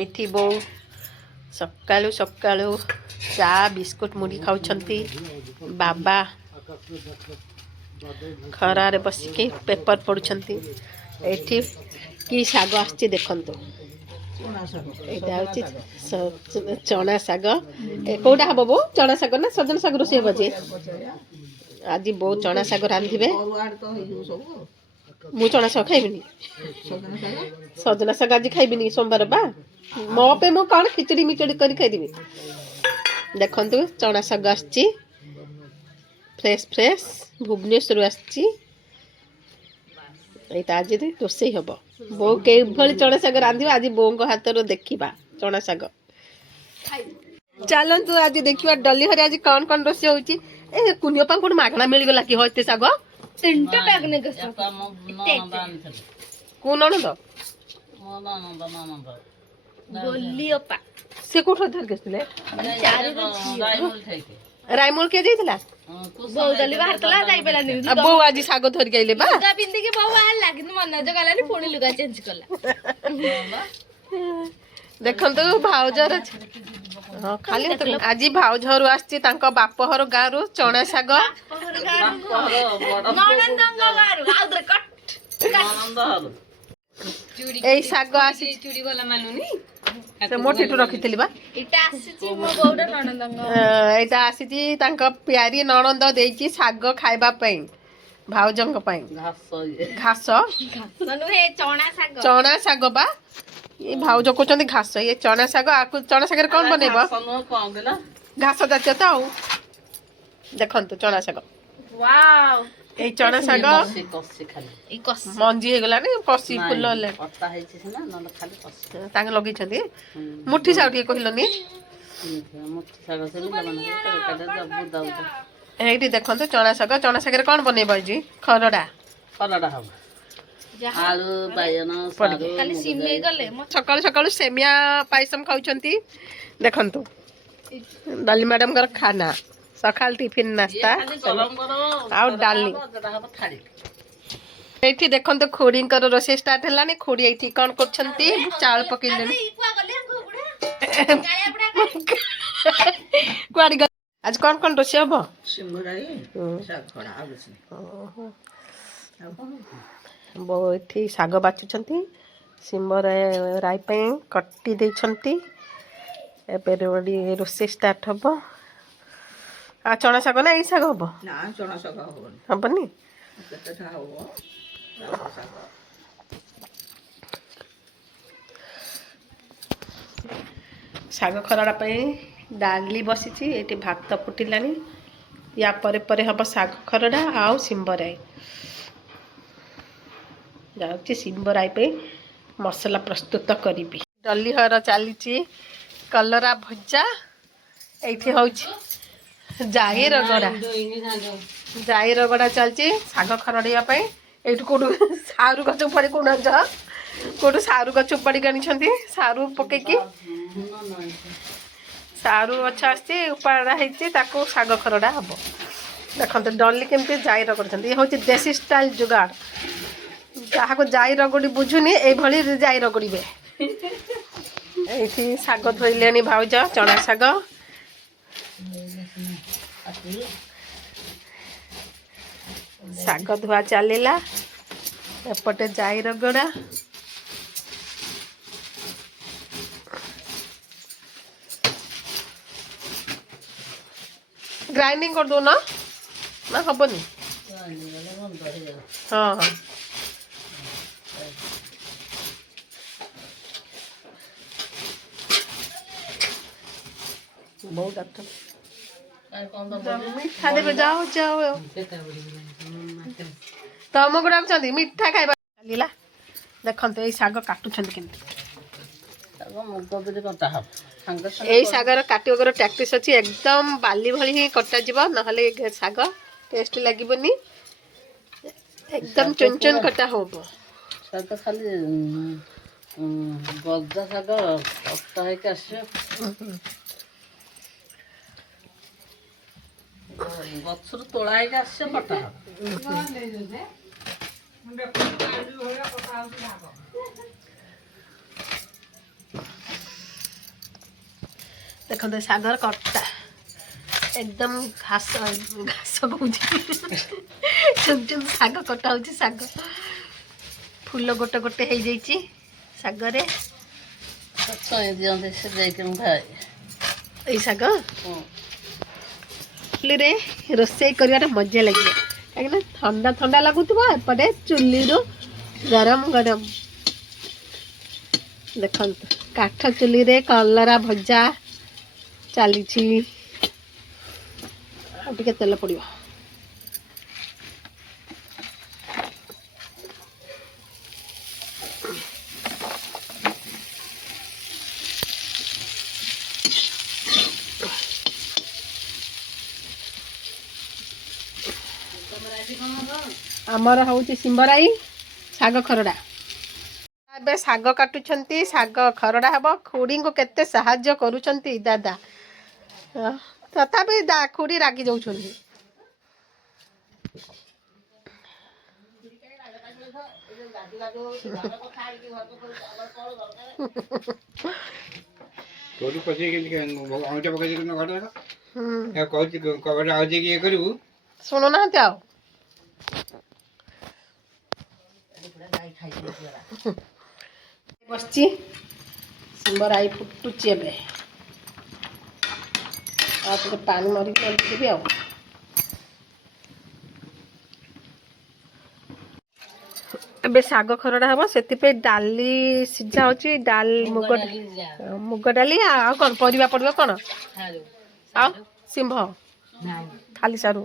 एठी बो सकाळू सकाळू चा बिस्कुट मुड़ी खाउछंती बाबा खरारे बसिके पेपर पढुछंती एठी की साग आछी देखंतु एटा होची चना साग कोटा हबो बो चना साग ना सजन साग रोसे बजे आज बो चना साग रांधिबे मु चना साग खाइबिनी सजना साग आज खाइबिनी सोमवार बा मो पे मो कौन खिचड़ी मिचड़ी कर खाइदेवी देखंतु चना साग आछी फ्रेश फ्रेश भुवनेश्वर आछी एटा आज रोसे हम बो के भली चना साग रांधिबा आज बो हाथ रो देखिबा चना साग चलतु आज देखिबा डली हरे आज कौन कौन रोसे होची ए कुनियपा कोन मागना मिल गला कि होते साग तीनटा बैग ने गस कोन ननद गोली अपा से कोठो धर गेसले चारि गो रायमोल के जाइतला बहु जली बाहर तला जाई बेला नि अब बो आज साग धर गइले बा लुगा पिंदी के बहु बाहर लागिन मन जो गलानी पुणी लुगा चेंज कला देखंतु भाउजर हां खाली तो आज भाउजर आछि तांको बाप हर गारू चना साग ननंदंग गारू आउद्र कट ननंद चूड़ी ए साग आछि चूड़ी वाला मानुनी से मोठी टु रखितली बा इटा आसी मो बौडा ननंदंग एटा आछि तांको प्यारी ननंद देइची साग खाइबा पई भाउजंग पई घास ननु हे चना साग बा ये भाउज कहते घास ये चना साग आकु चना सागर कौन बनेबा घास जातीय तो आउ देखंतु चना साग वाओ ए चना साग ई कस मंजी हे गला ने पसी फुल ले पत्ता हेछि ना न खाली पत्ता तांग लगी छथि मुठी साग टी कहिलोनी मुठी साग से लबन काटे जब दाउ एठी देखंतु चना सागर कौन बनेबा जी खरडा खरडा हम आलू बायन सारू खाली सिमे गले सकाळ सकाळ सेमिया पायसम खाउछंती देखंतु डाली मैडम कर खाना सकाळ टिफिन नाश्ता आउ डाली एठी देखंतु खोडींकर रोसे स्टार्ट हलानी खोडी एठी कोन करछंती चावल पकेलेनी कुआडी आज कौन कौन रोसे हबो सिंगराई साग खड़ा आबे बो एठी साग बाचुछंती सिंबर राई पे कट्टी देछंती एबे रोडी रोसे स्टार्ट हबो आ चना साग ना ई साग हबो ना चना साग हबनी केतेटा हबो साग खरड़ा पे डाली बसीची एठी भात फुटिलानी या परे परे हबो साग खरड़ा आउ सिंबर राई जाउची सिंबर राई पे मसला प्रस्तुत करी डली हर चली कलरा भजा एठी होची जाई रगड़ा चलची साग खरड़िया पे एठु कोडु सारू गछ पड़ी कोन जा कोडु सारू गछ पड़ी गनी छंती सारू पके की सारू अच्छा आस्ती उपाड़ा हेची ताको साग खरड़ा हबो देखंत डली केमती जाई रगड़ छंती होची देसी स्टाइल जुगाड़ जहाँ को जाई रगड़ी बुझुनी ए भली जाई रगड़ीबे एठी साग धोइलेनी भाउज चना साग साग धुआ चलिला एपटे जाई रगड़ा ग्राइंडिंग कर दो ना हबनी हाँ हाँ बहुत मीठा देवे जाओ जाओ तम गुड़ा चाहती मीठा खाइबा चलिला देखंतु ए साग काटुछन केनती ए सागर काटिगर टैक्टिस अछि एकदम बाली भली ही कटा जिवो नहले साग टेस्ट लागिबनी एकदम चुन चुन कटा होबो साग खाली गजा साग पत्ता है के आसे गछर तोड़ा है के आसे पटा ଦେଖନ୍ତୁ ଶାଗର କଟା एकदम घास घास कौन ଶାଗ କଟା ହେଉଛି ଶାଗ ଫୁଲ ଗୋଟେ ଗୋଟେ ହେଇଯାଇଛି ଶାଗରେ ଦିଅନ୍ତି ସେ ଯାଇକି ମୁଁ ଖାଏ ଏଇ ଶାଗ ଚୁଲିରେ ରୋଷେଇ କରିବାରେ ମଜା ଲାଗିବ କାହିଁକିନା ଥଣ୍ଡା ଥଣ୍ଡା ଲାଗୁଥିବ ଏପଟେ ଚୁଲିରୁ ଗରମ ଗରମ ଦେଖନ୍ତୁ କାଠ ଚୁଲିରେ କଲରା ଭଜା ଚାଲିଛି ଆଉ ଟିକେ ତେଲ ପଡ଼ିବ ଆମର ହେଉଛି ସିମ୍ବରାଇ ଶାଗ ଖରଡ଼ା ଏବେ ଶାଗ କାଟୁଛନ୍ତି ଶାଗ ଖରଡ଼ା ହେବ ଖୁଡ଼ିଙ୍କୁ କେତେ ସାହାଯ୍ୟ କରୁଛନ୍ତି ଦାଦା ତଥାପି ଖୁଡ଼ି ରାଗି ଯାଉଛନ୍ତି ଶୁଣୁନାହାନ୍ତି ଆଉ ବସିଛି ସିମ୍ବରାଇ ଫୁଟୁଛି ଏବେ ଆଉ ଟିକେ ପାଣି ମରିକି ଦେବି ଆଉ ଏବେ ଶାଗ ଖରଡ଼ା ହେବ ସେଥିପାଇଁ ଡାଲି ସିଝା ହେଉଛି ମୁଗ ଡାଲି ଆଉ କ'ଣ ପରିବା ପଡ଼ିବ କ'ଣ ଆଉ ସିମ୍ବ ଖାଲି ସାରୁ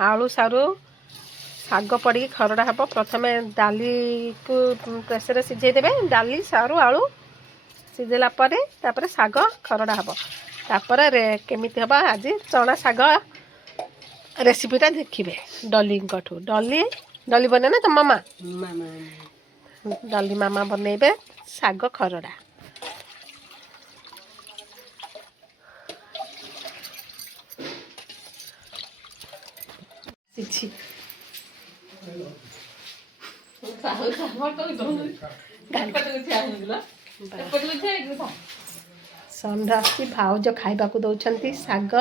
ଆଳୁ ସାରୁ ଶାଗ ପଡ଼ିକି ଖରଡ଼ା ହେବ ପ୍ରଥମେ ଡାଲିକୁ ପ୍ରେସରରେ ସିଝେଇ ଦେବେ ଡାଲି ସାରୁ ଆଳୁ ସିଝେଇଲା ପରେ ତାପରେ ଶାଗ ଖରଡ଼ା ହେବ ତାପରେ କେମିତି ହେବ ଆଜି ଚଣା ଶାଗ ରେସିପିଟା ଦେଖିବେ ଡଲିଙ୍କଠୁ ଡଲି ବନେଇ ନା ତ ମାମା ଡଲି ମାମା ବନେଇବେ ଶାଗ ଖରଡ଼ା ଷଣ୍ଢ ଆସି ଭାଉଜ ଖାଇବାକୁ ଦଉଛନ୍ତି ଶାଗ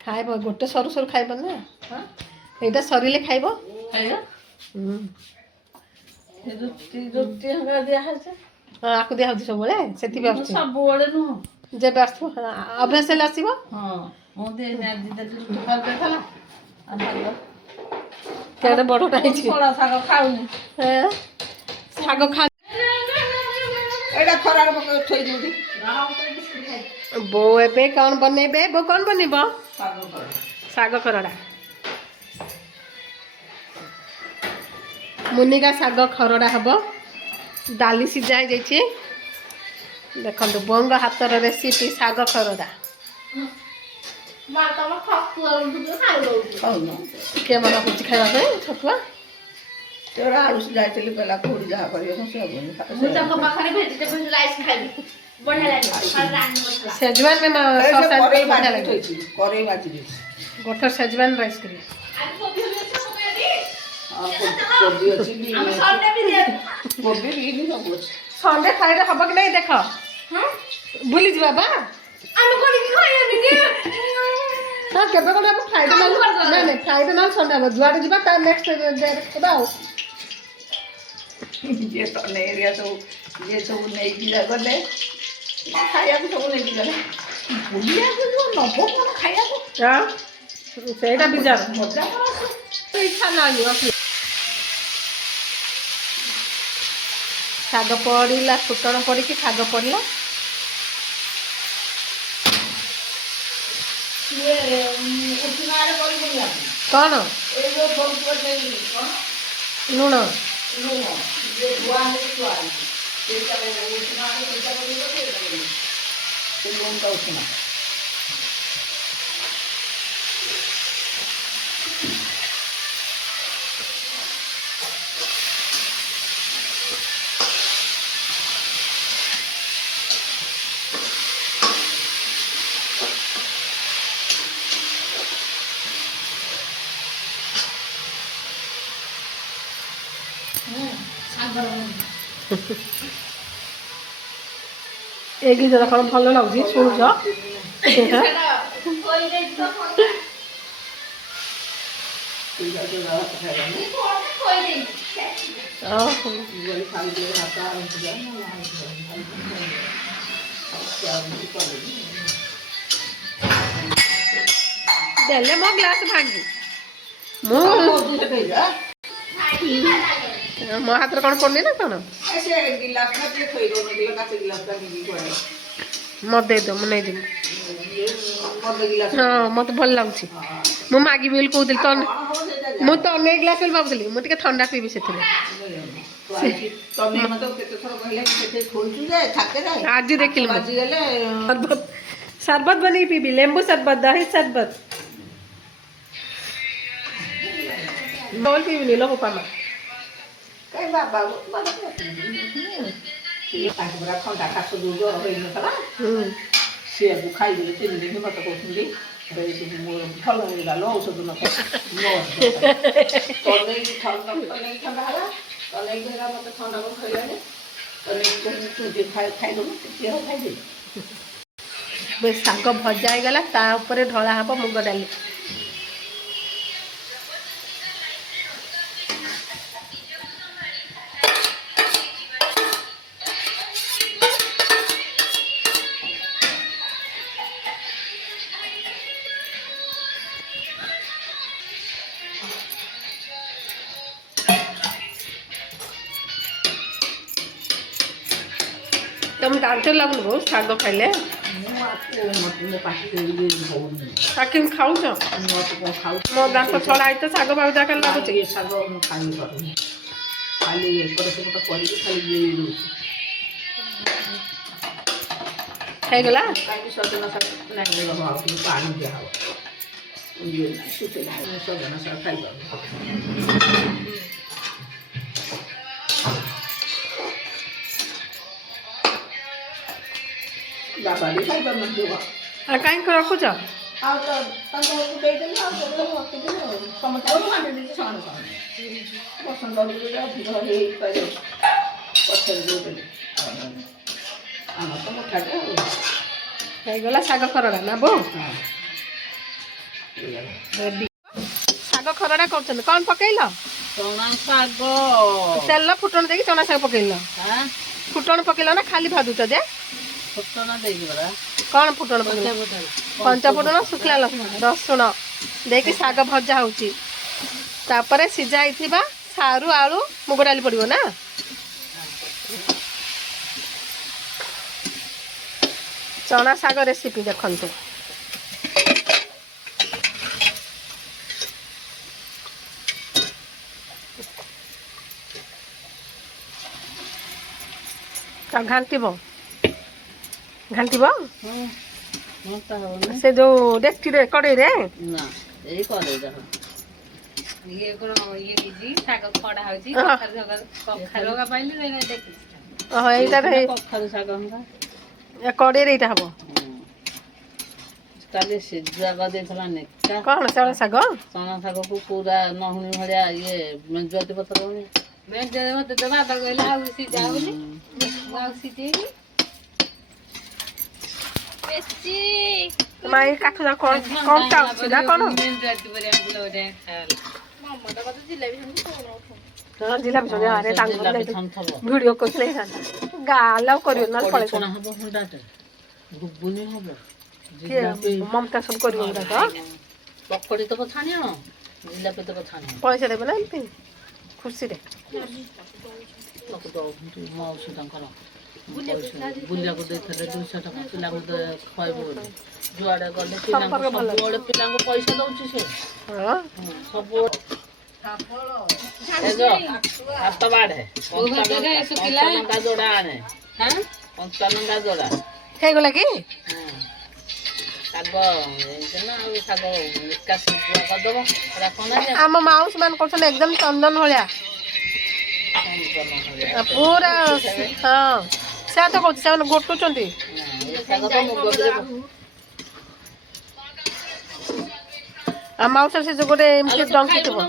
ଖାଇବ ଗୋଟେ ସରୁ ସରୁ ଖାଇବ ନା ଏଇଟା ସରିଲେ ଖାଇବ ଆକୁ ଦିଆହଉଛି ସବୁବେଳେ ସେଥିପାଇଁ ଆସୁଛି ସବୁବେଳେ ନୁହଁ ଯେବେ ଆସୁଥିବ ଅଭ୍ୟାସ ହେଲେ ଆସିବ କେଡ଼େ ବଡ଼ଟା ହେଇଛି ଶାଗ ଖାଉନି ଶାଗ ଖା ଏଇଟା ଖରାରେ ପକେଇ ଥୋଇ ଦିଅନ୍ତି ବୋଉ ଏବେ କ'ଣ ବନେଇବେ ବୋଉ କ'ଣ ବନେଇବ ଶାଗ ଖରଡ଼ା ମୁନିକା ଶାଗ ଖରଡ଼ା ହେବ ଡାଲି ସିଝା ହେଇଯାଇଛି ଦେଖନ୍ତୁ ବୋଉଙ୍କ ହାତର ରେସିପି ଶାଗ ଖରଡ଼ା କିଏ ମନା କରୁଛି ଖାଇବା ପାଇଁ ଛତୁଆ ଆଳୁ ଯାଇଥିଲି କହିଲା କୋଉଠି ଯାହା କରିବ ମୁଁ ସେଜୱାନ କରେଇ ବାଜି ଦେଇଛି ଗୋଟେ ସେଜୱାନ ରାଇସ୍ କରିବେ କୋବି ଅଛି କୋବି ବିନି ସବୁ ଅଛି ସଣ୍ଡେ ଫ୍ରାଇଡେ ହବ କି ନାହିଁ ଦେଖ ଭୁଲିଯିବା ବା ହଁ କେବେ କ'ଣ ହବ ଫ୍ରାଇଡେ ନାଇଁ ନାଇଁ ଫ୍ରାଇଡେ ନହେଲେ ସଣ୍ଡେ ହବ ଯୁଆଡ଼େ ଯିବା ତା ନେକ୍ସଟ ଦେଖିବା ଆଉ ଯିଏ ତନେ ଏରିଆ ସବୁ ଯିଏ ସବୁ ନେଇକି ଗଲେ ଖାଇବାକୁ ସବୁ ନେଇକି ଗଲେ ବୁଲିବାକୁ ନବ କ'ଣ ଖାଇବାକୁ ସେଇଟା ବିଜାର ମଜା ଇଚ୍ଛା ନାହିଁ ଶାଗ ପଡ଼ିଲା ଫୁଟଣ ପଡ଼ିକି ଶାଗ ପଡ଼ିଲା କ'ଣ ଲୁଣ ଏ ଗୀତଟା କ'ଣ ଭଲ ଲାଗୁଛି ଶୁଣୁଛ? ଦେଲେ ମୋ ଗ୍ଲାସ ଭାଙ୍ଗି ମୁଁ ମୋ ହାତରେ କ'ଣ ପଡୁନି ନା କ'ଣ? ମତେ ଦେଇଦିଅ ମୁଁ ନେଇଯିବି। ହଁ ମତେ ଭଲ ଲାଗୁଛି। ମୁଁ ମାଗିବି ବୋଲି କହୁଥିଲି ତ ମୁଁ ତ ଅନେକ ଗ୍ଲାସ ବୋଲି ଭାବୁଥିଲି। ମୁଁ ଟିକେ ଥଣ୍ଡା ପିଇବି ସେଥିରେ। ଆଜି ଦେଖିଲି सरबत बनी पीबी लेंबू सरबत दही सरबत बोल पीबी नीलो पापा ଥଣ୍ଡା କାଶ ଯୋଉ ଜ୍ୱର ହେଇନଥିଲା ସିଏକୁ ଖାଇଦେଲେ 3 ଦିନ ମତେ କହୁଛନ୍ତି ଭଲ ହେଇଗଲା ଔଷଧ ନ ତନେଇକି ଥଣ୍ଡା ହେଲା ତନେଇକି ହେଲା ମତେ ଥଣ୍ଡା ଖାଇଲାନି ତନେଇକି ଖାଇଦେବୁ ଟିକେ ଖାଇଦେବି। ଶାଗ ଭଜା ହେଇଗଲା ତା ଉପରେ ଢଳା ହବ ମୁଗ ଡାଲି। तुम दांत लगुन बहु शाग खाइले पाकिन खाऊ मो दांत छड़ा तो शाग भाजा कर लगुच ହେଇଗଲା ସଜନା ଶାଗ ପାଣି ଦିଆହବ ସଜନା ଶାଗ ଖାଇବା ବାବା ବି ଖାଇପାରୁନଥିବ କାହିଁକି ରଖୁଛ? ଆଉ ତ ତାଙ୍କୁ ଦେଇଦେଲି ଆଉ ରଖିଦେଲି ଆଉ ସମସ୍ତେ ବାଣ୍ଟି ଦେଇଛି ସେମାନେ ପସନ୍ଦ ଅଧିକ ହେଇପାରିବ ପଛରେ ଦେଇଦେଲି ଆମର ତ ମୁଠାଟେ ଆଉ ହେଇଗଲା ଶାଗ ଖରଡ଼ା ନା ବୋଉ? ଶାଗ ଖରଡ଼ା କରୁଛନ୍ତି କ'ଣ ପକେଇଲ? ଚଣା ଶାଗ ତେଲ ଫୁଟଣ ଦେଇକି ଚଣା ଶାଗ ପକେଇଲ? ଫୁଟଣ ପକେଇଲ ନା ଖାଲି ଭାଜୁଛ ଯେ? ଫୁଟଣ ଦେଇକି ପରା କ'ଣ ଫୁଟଣ ପକେଇଲ? ପଞ୍ଚ ଫୁଟଣ ଶୁଖିଲା ରସୁଣ ଦେଇକି ଶାଗ ଭଜା ହେଉଛି ତାପରେ ସିଝା ହେଇଥିବା ସାରୁ ଆଳୁ ମୁଗ ଡାଲି ପଡ଼ିବ ନା? चना शाग रेसिपी देखते घांटब घांटब से जो डेक्ची रे कड़े रे ना ए करे जा ये कोन ये लीजी शाग खड़ा होची कखारो का पाइली रे देखि ओह एटा रे कखारो शाग हमरा या कड़े रे एटा हबो काले सिजा का देखला ने कोन चना शाग को पूरा नहुनी भलिया ये मेजती पत्र होनी मेज मते तो बाबा कहला आ सिजा बोली आ सिजे बेसी माई काठू जा कोन कोन चाउछि ना कोन मेजती पर हम लोडे मम्मा तो कत जिलेबी हम हां जिलेबी सोने अरे तांग वीडियो कोसले हां गालाव करियो ना पळे कोन हबो हुंडाटे गुबुनी हबो ममता सब करियो ना तो पकड़ी तो छानियो जिलेबी तो छानियो पैसा देबे ना एमती खुशी रे मौसी तंकर बुलिया को देथले 200 टका पिला को खइबो जुआडे गले पिला को सब पिला को पैसा दउची से हां सब एजो हाथ बाड़े सुकिला का जोड़ा आने हां 55 का जोड़ा हे गोला की सागो एजना आ सागो निका सुजुआ कर दबो राखना जे हम माउस मान करछन एकदम चंदन होलिया पूरा हां से तो कहछ से गोटू चंती सागो तो मुगरे आ माउस से जो गोटे एमके डंकी थबो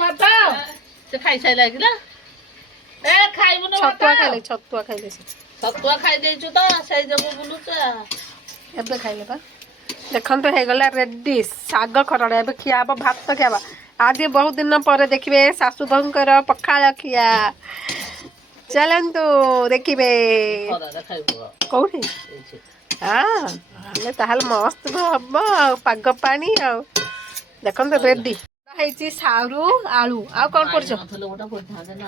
से खाई साइ लागिला ଏ ଖାଇବୁ ନା ଛତୁଆ ଖାଇଲେ ସେ ଛତୁଆ ଖାଇ ଦେଇଛୁ ତ ସେଇ ଯୋଗୁ ବୁଲୁଛୁ। ଏବେ ଖାଇଲେ ବା ଦେଖନ୍ତୁ ହେଇଗଲା ରେଡି ଶାଗ ଖରଡ଼ା। ଏବେ ଖିଆ ହବ ଭାତ ଖିଆ ହବ। ଆଜି ବହୁତ ଦିନ ପରେ ଦେଖିବେ ଶାଶୁ ବୋହୂଙ୍କର ପଖାଳ ଖିଆ। ଚାଲନ୍ତୁ ଦେଖିବେ ଖରାରେ ଖାଇବୁ କୋଉଠି ଏଇଠି। ହେଲେ ତାହେଲେ ମସ୍ତ ହବ ଆଉ ପାଗ ପାଣି ଆଉ ଦେଖନ୍ତୁ ରେଡି ହେଇଛି ସାରୁ ଆଳୁ। ଆଉ କଣ କରୁଛ? ଗୋଟେ ପଡ଼ିଥାନ୍ତେ ନା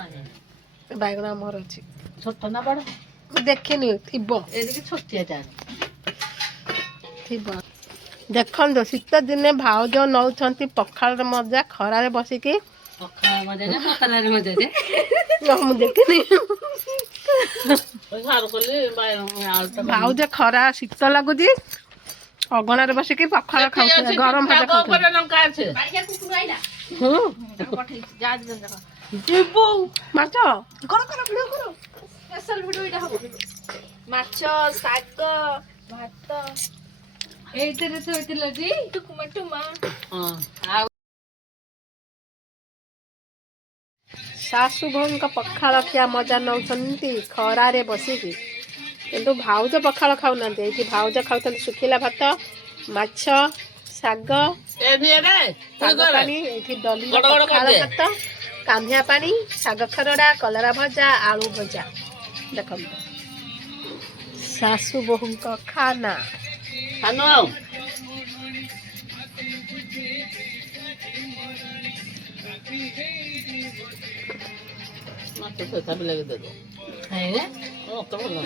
ବାଇଗଣ ଆମର ଅଛି ଛୋଟ ନା ବଡ଼ ମୁଁ ଦେଖିନି ଥିବ ଏদিকে ଛୋଟିଆ ଚାଣି ଥିବ। ଦେଖନ୍ତୁ ଶୀତ ଦିନେ ଭାଉଜ ନଉଛନ୍ତି ପଖାଳର ମଜା ଖରାରେ ବସିକି। ପଖାଳ ମଜା ଯେ ପଖାଳରେ ମଜା ଯେ ମୁଁ ଦେଖିନି ସାରୁ କଲି ଆଳୁଟା ଭାଉଜ ଖରା ଶୀତ ଲାଗୁଛି ଅଗଣାରେ ବସିକି ପଖାଳ ଖାଉଥିଲେ ଗରମ ଭାତ ଖାଉଥିଲେ। ଲଙ୍କା ଅଛି ଯିବୁ ମାଛ ମାଛ ଶାଗ ଭାତ ଏଇଥିରେ ଥୋଇଥିଲ ଟି ଟୁକୁମା ଟୁମା। ଆଉ ଶାଶୁ ବୋହୂଙ୍କ ପଖାଳ ଖିଆ ମଜା ନଉଛନ୍ତି ଖରାରେ ବସିକି। କିନ୍ତୁ ଭାଉଜ ପଖାଳ ଖାଉନାହାନ୍ତି। ଏଇଠି ଭାଉଜ ଖାଉଛନ୍ତି ଶୁଖିଲା ଭାତ ମାଛ ଶାଗ ଶାଗ ପାଣି। ଏଇଠି ଡଲି ପଖାଳ ଭାତ କାନ୍ଧିଆ ପାଣି ଶାଗ ଖରଡ଼ା କଲରା ଭଜା ଆଳୁ ଭଜା। ଦେଖନ୍ତୁ ଶାଶୁ ବୋହୂଙ୍କ ଖାନା। ସାନୁ ଆଉ ମାଛ ଛେଚା ବି ଲାଗି ଦେବ ମତେ ଭଲ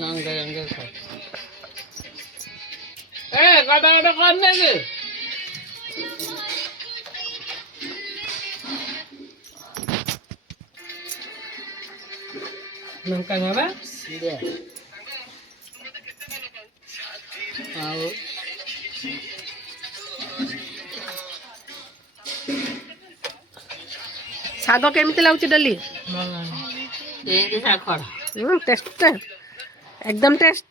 ରଙ୍ଗା ରଙ୍ଗା ଖାଏ। ଏ ଗଦା ଗଦା କରିନେ କି ଲଙ୍କା ନେବା ଆଉ ଶାଗ କେମିତି ଲାଗୁଛି ଡଲି? ଟେଷ୍ଟ একদম টেস্ট।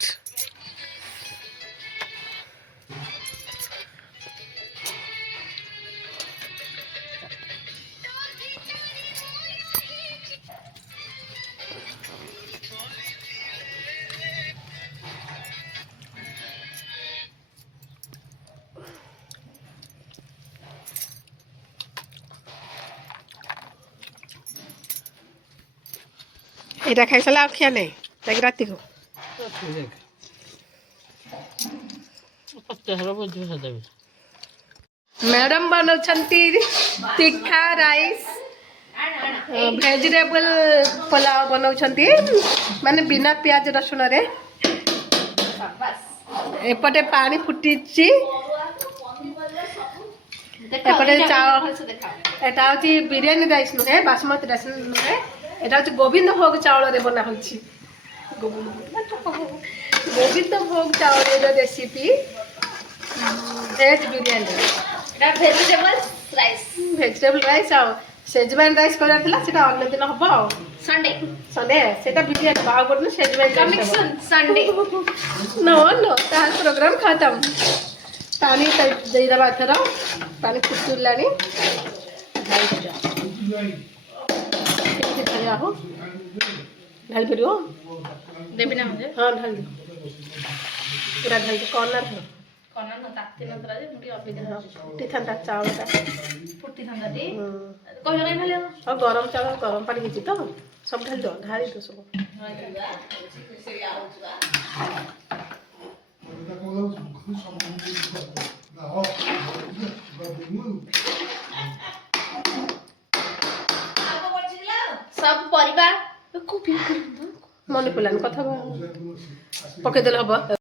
ଏଇଟା ଖାଇସାରିଲା ଆଉ ଖିଆ ନାହିଁ ଯାଇକି ରାତିକୁ ମ୍ୟାଡାମ ବନଉଛନ୍ତି ତିଖା ରାଇସ୍ ଭେଜିଟେବଲ ପଲାଉ ବନଉଛନ୍ତି ମାନେ ବିନା ପିଆଜ ରସୁଣରେ। ଏପଟେ ପାଣି ଫୁଟିଛି ଏପଟେ ଏଟା ହଉଛି ବିରିୟାନୀ ରାଇସ୍ ନୁହେଁ ବାସମତୀ ରାଇସ୍ ନୁହେଁ এটা হচ্ছে গোবিন্দ ভোগ চাউଳରେ বনা হচ্ছে। গোবিন্দ ভোগ চাউলের রেসিপি ভেজ বিরিয়ানি। এটা ভেজিটেবল রাইস ଆଉ ସେଜୱାନ ରାଇସ୍ କରିବାର ଥିଲା ସେଟା ଅନ୍ୟ ଦିନ ହବ ଆଉ ସଣ୍ଡେ ସେଟା ବିରିୟାନୀ ଆଉ ଗୋଟେ ଦିନ ସେଜୱାନ ସଣ୍ଡେ नो ତାହା ପ୍ରୋଗ୍ରାମ ଖତମ। ପାଣି ଦେଇଦେବା ଏଥର ପାଣି ଫୁଟିଲାଣି ढाली ପାରିବ ଦେବି ନା ମତେ ହଁ ढाली ପୁରା ढाली କର୍ଣ୍ଣର କନା ନ ତାତି ନଥିଲା ଯେ ମୁଁ ଟିକେ ଅପେକ୍ଷା ଫୁଟିଥାନ୍ତା ଚାଉଳଟା ଫୁଟିଥାନ୍ତା ଟି କହିଲ କାଇଁ ଖାଲି ଆଉ ଗରମ ଚାଉଳ ଗରମ ପାଣି ହେଇଛି ତ ସବୁ ढाली ଦିଅ ढाली ଦିଅ ସବୁ। ସବୁ ପରିବା ମନେ ପଡ଼ିଲାନି କଥା ପକେଇଦେଲେ ହବ।